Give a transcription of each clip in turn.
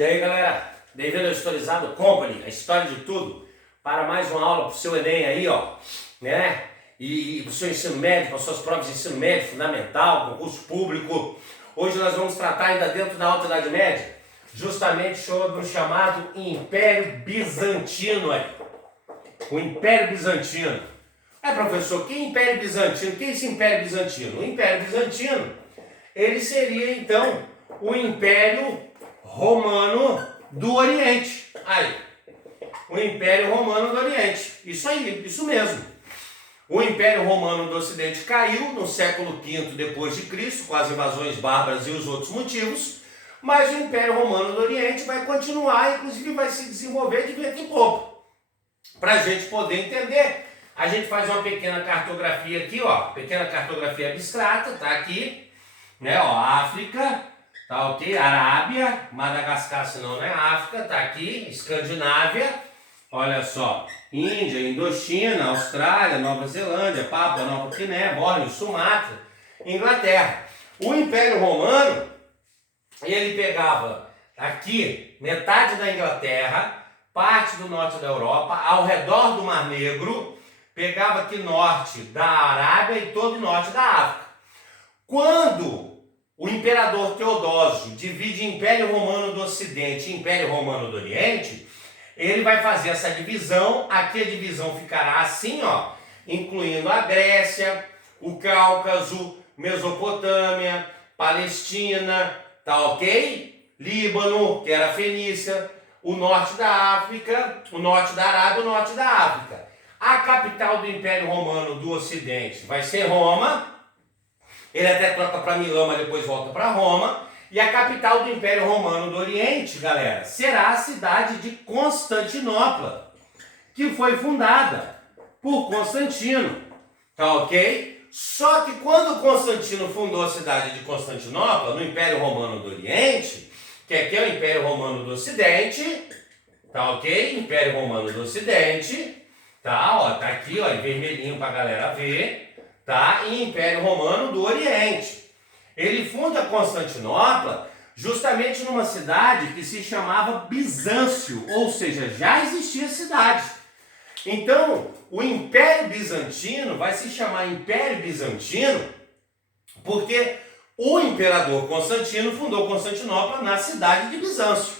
E aí, galera, bem-vindo ao Historizado Company, a história de tudo, para mais uma aula para o seu Enem aí, ó, né? E para o seu ensino médio, para as suas provas de ensino médio, fundamental, concurso público. Hoje nós vamos tratar ainda dentro da Alta Idade Média, justamente sobre o chamado Império Bizantino aí. O Império Bizantino. Professor, que Império Bizantino? O que é esse Império Bizantino? O Império Bizantino, ele seria então o Império Romano do Oriente. Aí, o Império Romano do Oriente. Isso aí, isso mesmo. O Império Romano do Ocidente caiu no século V depois de Cristo, com as invasões bárbaras e os outros motivos, mas o Império Romano do Oriente vai continuar, inclusive vai se desenvolver de vento em popa. Para a gente poder entender, a gente faz uma pequena cartografia aqui, ó, pequena cartografia abstrata, tá aqui, né, ó, África, tá ok, Arábia, Madagascar, senão não é África, tá aqui, Escandinávia, olha só, Índia, Indochina, Austrália, Nova Zelândia, Papua Nova Guiné, Bórneo, Sumatra, Inglaterra. O Império Romano, ele pegava aqui metade da Inglaterra, parte do norte da Europa, ao redor do Mar Negro, pegava aqui norte da Arábia e todo o norte da África. Quando o imperador Teodósio divide Império Romano do Ocidente e Império Romano do Oriente, ele vai fazer essa divisão. Aqui a divisão ficará assim, ó, incluindo a Grécia, o Cáucaso, Mesopotâmia, Palestina, tá ok? Líbano, que era a Fenícia, o norte da África, o norte da Arábia, o norte da África. A capital do Império Romano do Ocidente vai ser Roma. Ele até troca para Milão, mas depois volta para Roma. E a capital do Império Romano do Oriente, galera, será a cidade de Constantinopla, que foi fundada por Constantino, tá ok? Só que quando Constantino fundou a cidade de Constantinopla, no Império Romano do Oriente, que aqui é o Império Romano do Ocidente, tá ok? Império Romano do Ocidente, tá? Ó, tá aqui, ó, em vermelhinho pra galera ver, tá? E Império Romano do Oriente. Ele funda Constantinopla justamente numa cidade que se chamava Bizâncio, ou seja, já existia cidade. Então, o Império Bizantino vai se chamar Império Bizantino porque o imperador Constantino fundou Constantinopla na cidade de Bizâncio.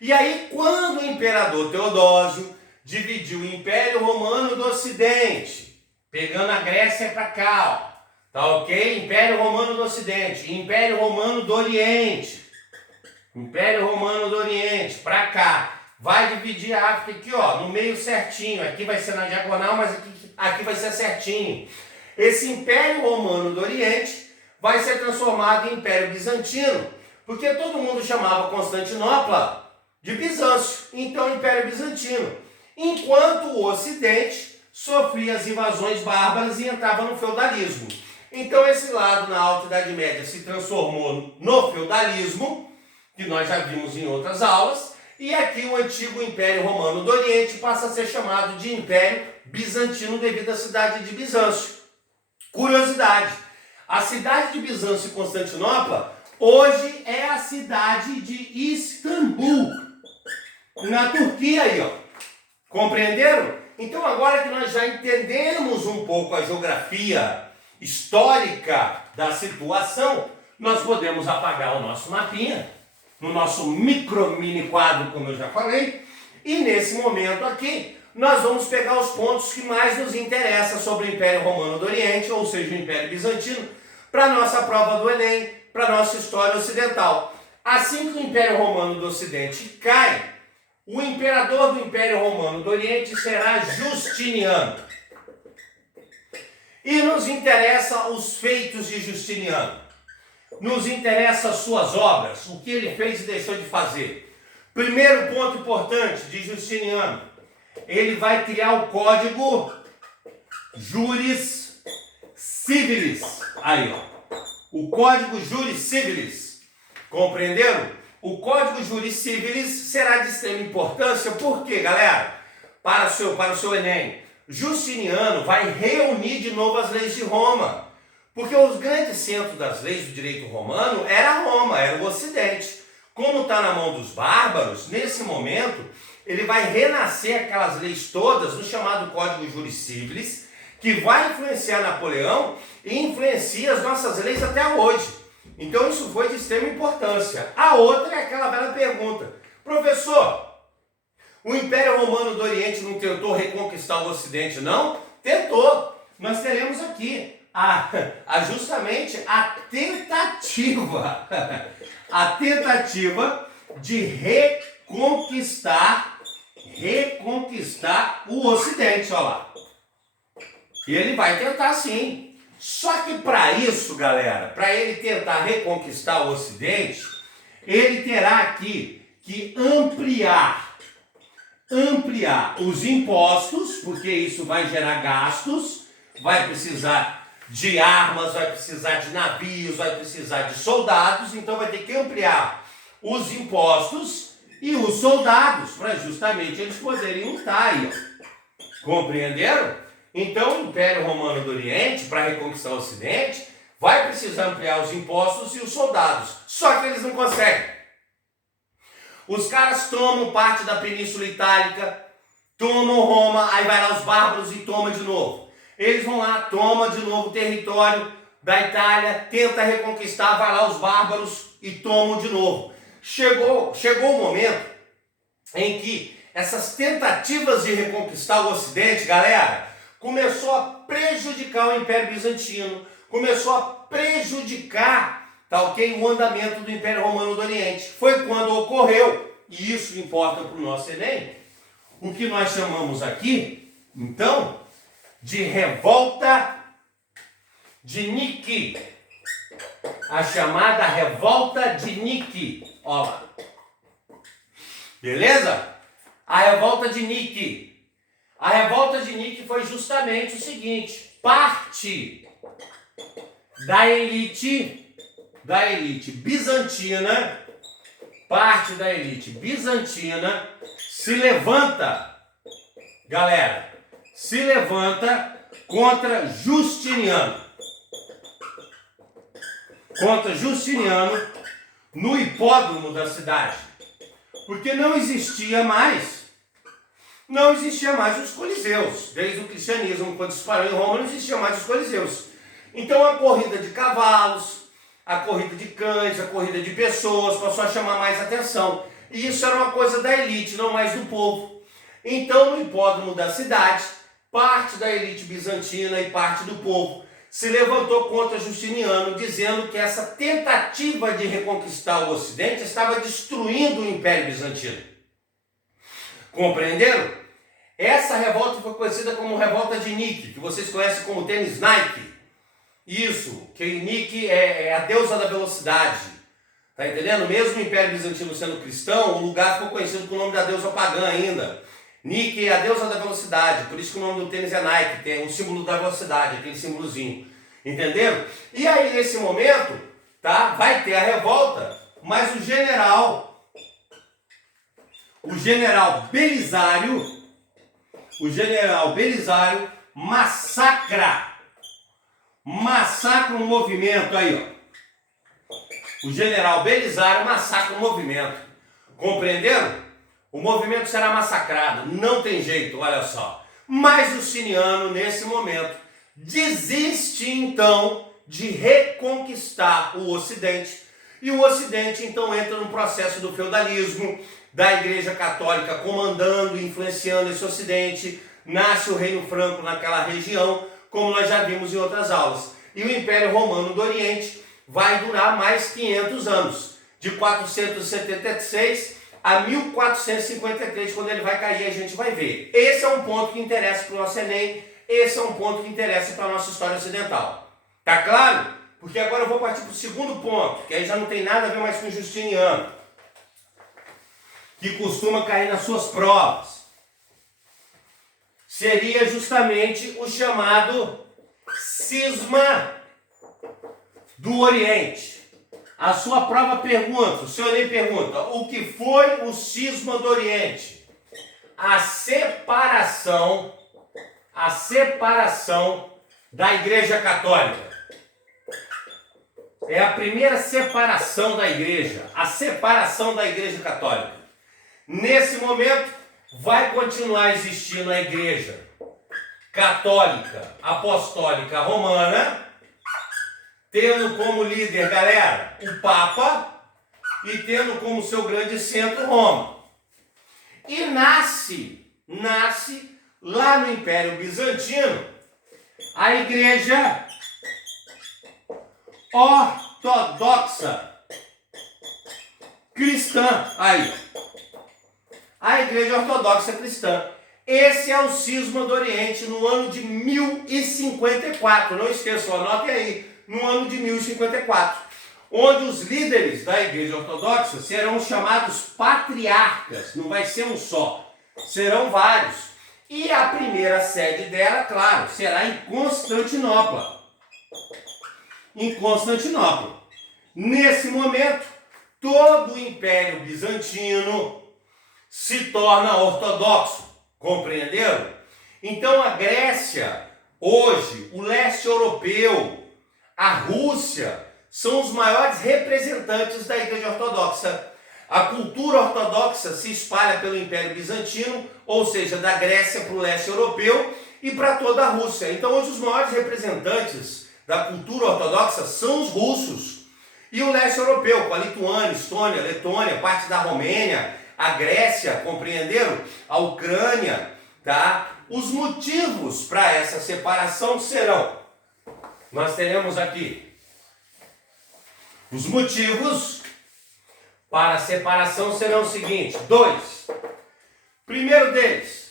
E aí, quando o imperador Teodósio dividiu o Império Romano do Ocidente, pegando a Grécia para cá, ó, tá ok? Império Romano do Ocidente, Império Romano do Oriente. Império Romano do Oriente, pra cá. Vai dividir a África aqui, ó, no meio certinho. Aqui vai ser na diagonal, mas aqui vai ser certinho. Esse Império Romano do Oriente vai ser transformado em Império Bizantino, porque todo mundo chamava Constantinopla de Bizâncio. Então, Império Bizantino. Enquanto o Ocidente sofria as invasões bárbaras e entrava no feudalismo. Então esse lado na Alta Idade Média se transformou no feudalismo, que nós já vimos em outras aulas, e aqui o antigo Império Romano do Oriente passa a ser chamado de Império Bizantino devido à cidade de Bizâncio. Curiosidade, a cidade de Bizâncio e Constantinopla hoje é a cidade de Istambul, na Turquia aí, ó. Compreenderam? Então agora que nós já entendemos um pouco a geografia histórica da situação, nós podemos apagar o nosso mapinha, no nosso mini quadro, como eu já falei, e nesse momento aqui, nós vamos pegar os pontos que mais nos interessam sobre o Império Romano do Oriente, ou seja, o Império Bizantino, para a nossa prova do Enem, para a nossa história ocidental. Assim que o Império Romano do Ocidente cai, o imperador do Império Romano do Oriente será Justiniano. E nos interessa os feitos de Justiniano. Nos interessa as suas obras, o que ele fez e deixou de fazer. Primeiro ponto importante de Justiniano, ele vai criar o Código Juris Civilis. Aí, ó. O Código Juris Civilis. Compreenderam? O Código Juris Civilis será de extrema importância. Por quê, galera? Para o seu Enem. Justiniano vai reunir de novo as leis de Roma, porque os grandes centros das leis do direito romano era Roma, era o Ocidente. Como está na mão dos bárbaros, nesse momento, ele vai renascer aquelas leis todas no chamado Código Juris Civilis, que vai influenciar Napoleão e influencia as nossas leis até hoje. Então isso foi de extrema importância. A outra é aquela velha pergunta: professor, o Império Romano do Oriente não tentou reconquistar o Ocidente, não? Tentou. Nós teremos aqui justamente a tentativa de reconquistar o Ocidente, olha lá. E ele vai tentar sim. Só que para isso, galera, para ele tentar reconquistar o Ocidente, ele terá aqui que ampliar os impostos, porque isso vai gerar gastos, vai precisar de armas, vai precisar de navios, vai precisar de soldados, então vai ter que ampliar os impostos e os soldados, para justamente eles poderem lutar aí, ó. Compreenderam? Então o Império Romano do Oriente, para reconquistar o Ocidente, vai precisar ampliar os impostos e os soldados, só que eles não conseguem. Os caras tomam parte da Península Itálica, tomam Roma, aí vai lá os bárbaros e toma de novo. Eles vão lá, toma de novo o território da Itália, tenta reconquistar, vai lá os bárbaros e tomam de novo. Chegou o momento em que essas tentativas de reconquistar o Ocidente, galera, começou a prejudicar o Império Bizantino, começou a prejudicar, tá ok, o andamento do Império Romano do Oriente. Foi quando ocorreu, e isso importa para o nosso Enem, o que nós chamamos aqui, então, de revolta de Nike. A chamada revolta de Nike. Ó lá. Beleza? A revolta de Nike. A revolta de Nike foi justamente o seguinte: parte da elite bizantina, se levanta, galera, contra Justiniano. No hipódromo da cidade. Porque não existia mais os coliseus. Desde o cristianismo, quando disparou em Roma, não existia mais os coliseus. Então a corrida de cavalos, a corrida de cães, a corrida de pessoas passou a chamar mais atenção. E isso era uma coisa da elite, não mais do povo. Então no hipódromo da cidade, parte da elite bizantina e parte do povo se levantou contra Justiniano, dizendo que essa tentativa de reconquistar o Ocidente estava destruindo o Império Bizantino. Compreenderam? Essa revolta foi conhecida como revolta de Nike, que vocês conhecem como tênis Nike. Isso, que Nike é a deusa da velocidade. Tá entendendo? Mesmo o Império Bizantino sendo cristão, o lugar ficou conhecido com o nome da deusa pagã ainda. Nike é a deusa da velocidade, por isso que o nome do tênis é Nike, tem o símbolo da velocidade, aquele símbolozinho. Entenderam? E aí, nesse momento, tá, vai ter a revolta, mas o general Belisário massacra um movimento aí, ó. O general Belisário massacra um movimento. Compreenderam? O movimento será massacrado, não tem jeito, olha só. Mas Justiniano, nesse momento, desiste então de reconquistar o Ocidente. E o Ocidente então entra no processo do feudalismo, da Igreja Católica comandando, influenciando esse Ocidente. Nasce o Reino Franco naquela região, como nós já vimos em outras aulas. E o Império Romano do Oriente vai durar mais 500 anos, de 476 a 1453, quando ele vai cair, a gente vai ver. Esse é um ponto que interessa para o nosso Enem, esse é um ponto que interessa para a nossa história ocidental. Tá claro? Porque agora eu vou partir para o segundo ponto, que aí já não tem nada a ver mais com Justiniano, que costuma cair nas suas provas. Seria justamente o chamado cisma do Oriente. A sua prova pergunta, o senhor Enem pergunta, o que foi o cisma do Oriente? A separação da Igreja Católica. É a primeira separação da igreja, a separação da igreja católica. Nesse momento, vai continuar existindo a igreja católica, apostólica romana, tendo como líder, galera, o Papa, e tendo como seu grande centro Roma. E nasce lá no Império Bizantino, a igreja ortodoxa cristã. Aí, a igreja ortodoxa cristã. Esse é o cisma do Oriente no ano de 1054. Não esqueçam, anotem aí, no ano de 1054. Onde os líderes da igreja ortodoxa serão chamados patriarcas. Não vai ser um só, serão vários. E a primeira sede dela, claro, será em Constantinopla. Em Constantinopla. Nesse momento, todo o Império Bizantino se torna ortodoxo. Compreenderam? Então a Grécia, hoje, o leste europeu, a Rússia, são os maiores representantes da Igreja Ortodoxa. A cultura ortodoxa se espalha pelo Império Bizantino, ou seja, da Grécia para o leste europeu e para toda a Rússia. Então hoje os maiores representantes da cultura ortodoxa são os russos. E o leste europeu, com a Lituânia, Estônia, Letônia, parte da Romênia, a Grécia, compreenderam? A Ucrânia, tá? Os motivos para essa separação serão, nós teremos aqui, os motivos para a separação serão os seguintes, 2. Primeiro deles,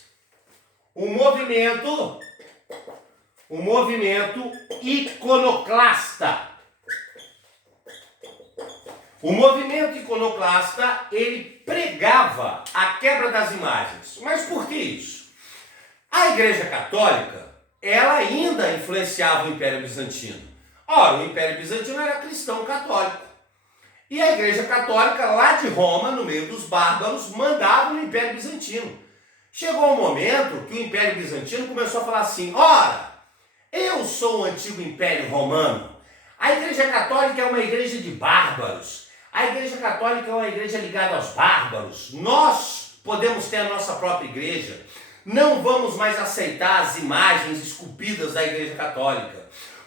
o movimento iconoclasta. O movimento iconoclasta, ele pregava a quebra das imagens. Mas por que isso? A Igreja Católica, ela ainda influenciava o Império Bizantino. Ora, o Império Bizantino era cristão católico. E a Igreja Católica, lá de Roma, no meio dos bárbaros, mandava no Império Bizantino. Chegou um momento que o Império Bizantino começou a falar assim, ora, eu sou o antigo Império Romano. A Igreja Católica é uma igreja de bárbaros. A Igreja Católica é uma igreja ligada aos bárbaros. Nós podemos ter a nossa própria igreja. Não vamos mais aceitar as imagens esculpidas da Igreja Católica.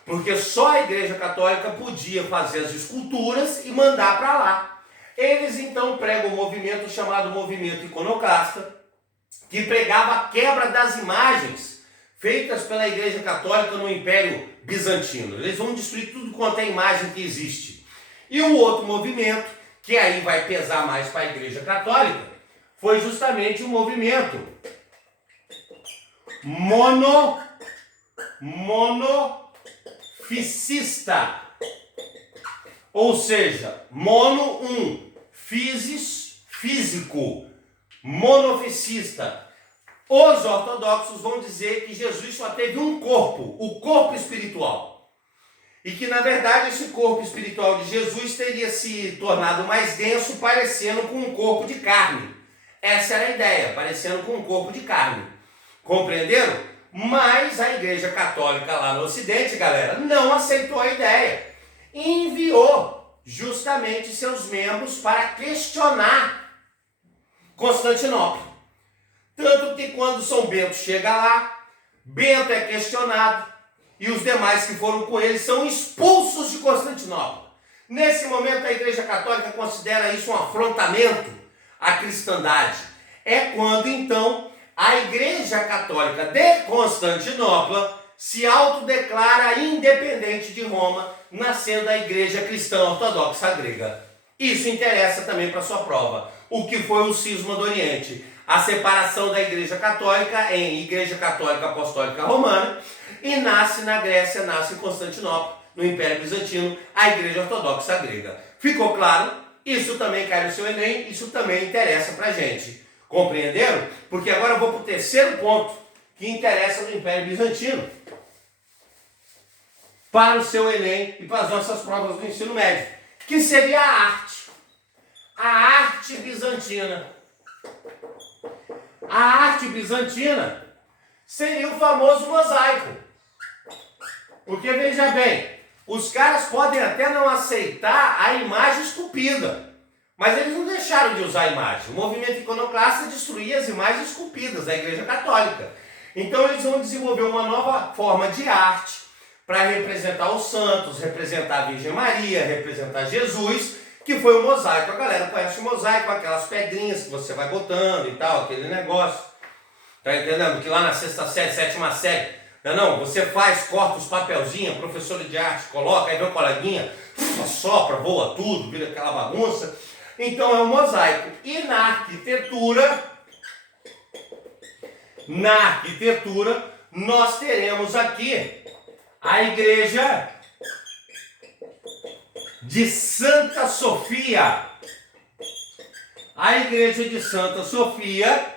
Porque só a Igreja Católica podia fazer as esculturas e mandar para lá. Eles então pregam um movimento chamado movimento iconoclasta, que pregava a quebra das imagens feitas pela Igreja Católica no Império Bizantino. Eles vão destruir tudo quanto é imagem que existe. E o outro movimento, que aí vai pesar mais para a Igreja Católica, foi justamente o movimento monoficista. Ou seja, physis, físico, monoficista. Os ortodoxos vão dizer que Jesus só teve um corpo, o corpo espiritual. E que, na verdade, esse corpo espiritual de Jesus teria se tornado mais denso, parecendo com um corpo de carne. Essa era a ideia, parecendo com um corpo de carne. Compreenderam? Mas a Igreja Católica lá no Ocidente, galera, não aceitou a ideia. E enviou justamente seus membros para questionar Constantinopla. Tanto que quando São Bento chega lá, Bento é questionado, e os demais que foram com ele são expulsos de Constantinopla. Nesse momento a Igreja Católica considera isso um afrontamento à cristandade. É quando então a Igreja Católica de Constantinopla se autodeclara independente de Roma, nascendo a Igreja Cristã Ortodoxa Grega. Isso interessa também para sua prova. O que foi o cisma do Oriente? A separação da Igreja Católica em Igreja Católica Apostólica Romana, e nasce na Grécia, nasce em Constantinopla, no Império Bizantino, a Igreja Ortodoxa Grega. Ficou claro? Isso também cai no seu Enem, isso também interessa pra gente. Compreenderam? Porque agora eu vou para o terceiro ponto que interessa no Império Bizantino para o seu Enem e para as nossas provas do ensino médio, que seria a arte. A arte bizantina. A arte bizantina seria o famoso mosaico. Porque veja bem, Os caras podem até não aceitar a imagem esculpida, mas eles não deixaram de usar a imagem. O movimento iconoclasta destruía as imagens esculpidas da Igreja Católica. Então eles vão desenvolver uma nova forma de arte para representar os santos, representar a Virgem Maria, representar Jesus, que foi o mosaico. A galera conhece o mosaico, aquelas pedrinhas que você vai botando e tal, aquele negócio. Tá entendendo? Que lá na sexta série, sétima série, não, você faz, corta os papelzinhos, professor de arte coloca, aí vem o coleguinha, sopra, voa tudo, vira aquela bagunça. Então é um mosaico. E na arquitetura, nós teremos aqui a igreja de Santa Sofia. A igreja de Santa Sofia,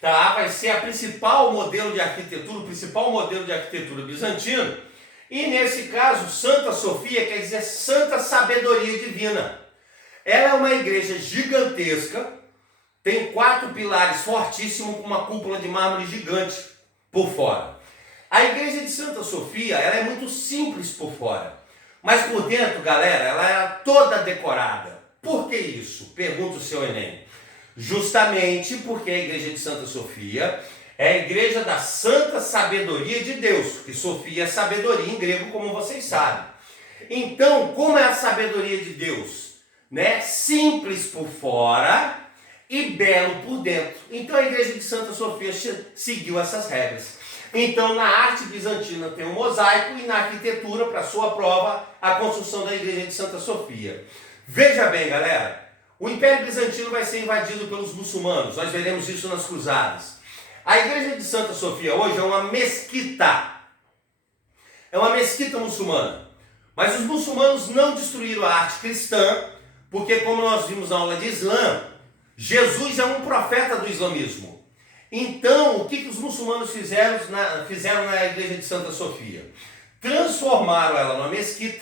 tá, vai ser a principal modelo de arquitetura, o principal modelo de arquitetura bizantino. E nesse caso, Santa Sofia quer dizer Santa Sabedoria Divina. Ela é uma igreja gigantesca, tem 4 pilares fortíssimos com uma cúpula de mármore gigante por fora. A igreja de Santa Sofia, ela é muito simples por fora, mas por dentro, galera, ela era toda decorada. Por que isso? Pergunta o seu Enem. Justamente porque a igreja de Santa Sofia é a igreja da Santa Sabedoria de Deus, que Sofia é sabedoria em grego, como vocês sabem. Então, como é a sabedoria de Deus? Né? Simples por fora e belo por dentro. Então a igreja de Santa Sofia seguiu essas regras. Então na arte bizantina tem um mosaico e na arquitetura, para sua prova, a construção da igreja de Santa Sofia. Veja bem, galera, o Império Bizantino vai ser invadido pelos muçulmanos, nós veremos isso nas cruzadas. A igreja de Santa Sofia hoje é uma mesquita. É uma mesquita muçulmana. Mas os muçulmanos não destruíram a arte cristã, porque como nós vimos na aula de Islã, Jesus é um profeta do islamismo. Então, o que os muçulmanos fizeram na igreja de Santa Sofia? Transformaram ela numa mesquita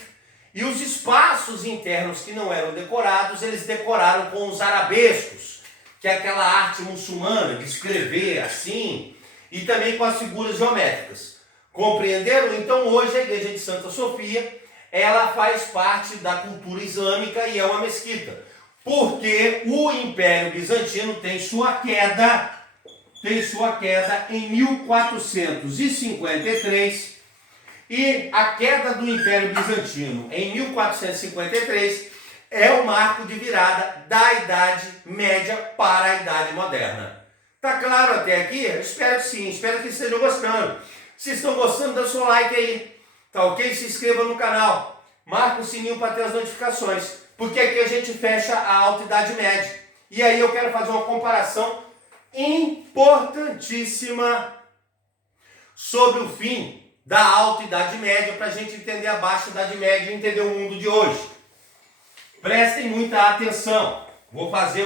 e os espaços internos que não eram decorados, eles decoraram com os arabescos, que é aquela arte muçulmana de escrever assim, e também com as figuras geométricas. Compreenderam? Então, hoje a igreja de Santa Sofia, ela faz parte da cultura islâmica e é uma mesquita. Porque o Império Bizantino tem sua queda em 1453 e a queda do Império Bizantino em 1453 é o marco de virada da Idade Média para a Idade Moderna. Tá claro até aqui? Eu espero que sim, espero que estejam gostando. Se estão gostando, dá seu like aí, tá ok? Se inscreva no canal, marca o sininho para ter as notificações, porque aqui a gente fecha a Alta Idade Média. E aí eu quero fazer uma comparação importantíssima sobre o fim da Alta Idade Média para a gente entender a Baixa Idade Média e entender o mundo de hoje. Prestem muita atenção. Vou fazer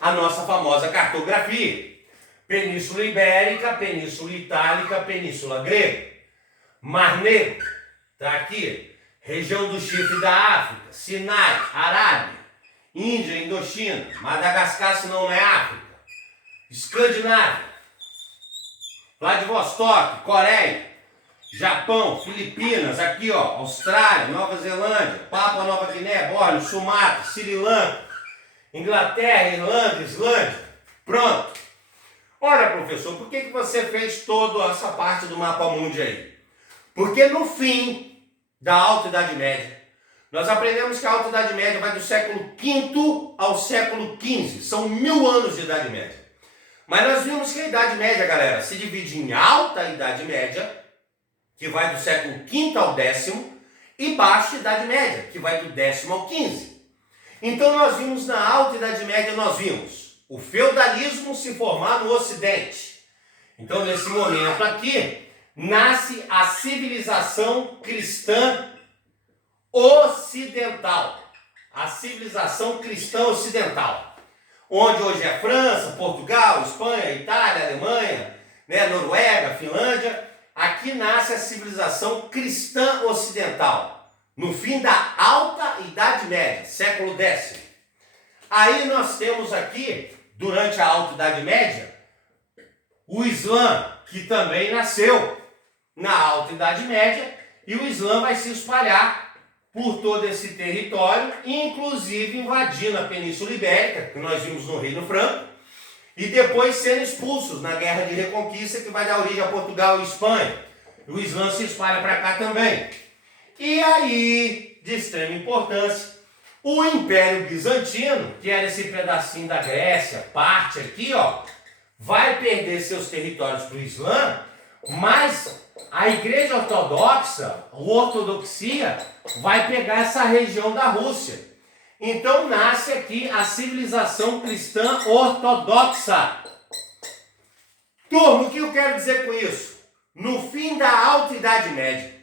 a nossa famosa cartografia. Península Ibérica, Península Itálica, Península Grega. Mar Negro, está aqui. Região do Chifre da África, Sinai, Arábia, Índia, Indochina, Madagascar, se não é África, Escandinávia, Vladivostok, Coreia, Japão, Filipinas, aqui ó, Austrália, Nova Zelândia, Papua Nova Guiné, Bórneo, Sumatra, Sri Lanka, Inglaterra, Irlanda, Islândia. Pronto. Ora, professor, por que você fez toda essa parte do mapa mundi aí? Porque no fim da Alta Idade Média, nós aprendemos que a Alta Idade Média vai do século V ao século XV. São 1000 anos de Idade Média. Mas nós vimos que a Idade Média, galera, se divide em Alta Idade Média, que vai do século V ao X, e Baixa Idade Média, que vai do X ao XV. Então nós vimos na Alta Idade Média, nós vimos o feudalismo se formar no Ocidente. Então nesse momento aqui, nasce a civilização cristã ocidental. A civilização cristã ocidental. Onde hoje é França, Portugal, Espanha, Itália, Alemanha, né, Noruega, Finlândia. Aqui nasce a civilização cristã ocidental. No fim da Alta Idade Média, século X. Aí nós temos aqui, durante a Alta Idade Média, o Islã, que também nasceu na Alta Idade Média, e o Islã vai se espalhar por todo esse território, inclusive invadindo a Península Ibérica, que nós vimos no Reino Franco, e depois sendo expulsos na Guerra de Reconquista, que vai dar origem a Portugal e Espanha. O Islã se espalha para cá também. E aí, de extrema importância, o Império Bizantino, que era esse pedacinho da Grécia, parte aqui, ó, vai perder seus territórios para o Islã, mas a Igreja Ortodoxa, a ortodoxia, vai pegar essa região da Rússia. Então nasce aqui a civilização cristã ortodoxa. Turma, o que eu quero dizer com isso? No fim da Alta Idade Média,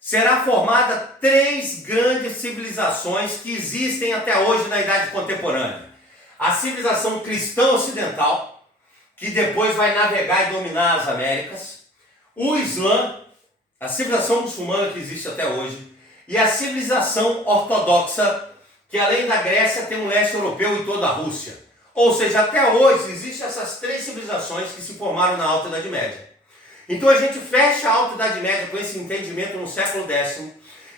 será formada 3 grandes civilizações que existem até hoje na Idade Contemporânea. A civilização cristã ocidental, que depois vai navegar e dominar as Américas, o Islã, a civilização muçulmana que existe até hoje, e a civilização ortodoxa, que além da Grécia tem o leste europeu e toda a Rússia. Ou seja, até hoje existem essas 3 civilizações que se formaram na Alta Idade Média. Então a gente fecha a Alta Idade Média com esse entendimento no século X,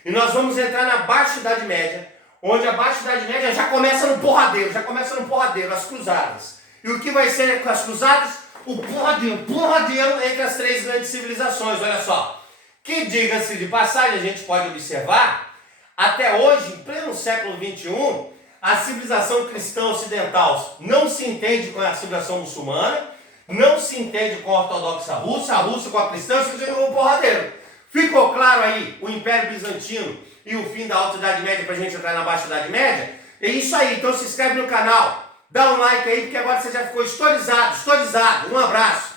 e nós vamos entrar na Baixa Idade Média, onde a Baixa Idade Média já começa no porradeiro, as cruzadas. E o que vai ser com as cruzadas? O porradeiro entre as 3 grandes civilizações, olha só. Que, diga-se de passagem, a gente pode observar, até hoje, em pleno século XXI, a civilização cristã ocidental não se entende com a civilização muçulmana, não se entende com a ortodoxa russa, a Rússia com a cristã, isso que um porradeiro. Ficou claro aí o Império Bizantino e o fim da Alta Idade Média para a gente entrar na Baixa Idade Média? É isso aí, então se inscreve no canal, dá um like aí, porque agora você já ficou historizado. Um abraço.